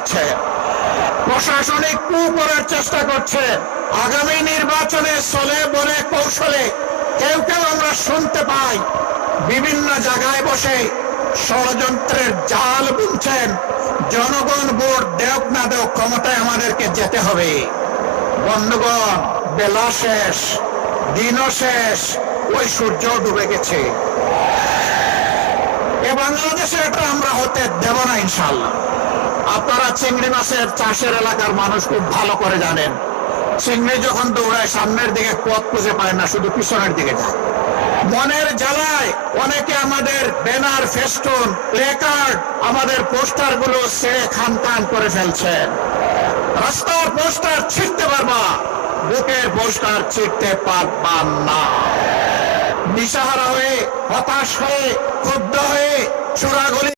চালাচ্ছে, প্রশাসনিক কূ করার চেষ্টা করছে। আগামী নির্বাচনে চলে বলে কৌশলে কেউ কেউ আমরা শুনতে পাই বিভিন্ন জায়গায় বসে ষড়যন্ত্রের জাল বুনছেন। জনগণ ভোট দেওক না দেওক, ক্ষমতায় আমাদেরকে যেতে হবে। বন্ধুগণ, বেলা শেষ, দিনও শেষ, ওই সূর্য ডুবে গেছে। এ বাংলাদেশে এটা আমরা হতে দেব না ইনশাআল্লাহ। আপনারা চিংড়ি মাছের চাষের এলাকার মানুষ খুব ভালো করে জানেন, চিংড়ি যখন দৌড়ায় সামনের দিকে পথ খুঁজে পায় না, শুধু পিছনের দিকে যায়। মনের জ্বালায় অনেকে আমাদের ব্যানার, ফেস্টুন, প্লেকার্ড, আমাদের পোস্টার গুলো ছেড়ে খান খান করে ফেলছেন। রাস্তার পোস্টার ছিঁড়তে পারবা, বুকের পোস্টার ছিঁড়তে পারবা না। দিশাহারা হয়ে, হতাশ হয়ে, ক্ষুব্ধ হয়ে চোরাগুলি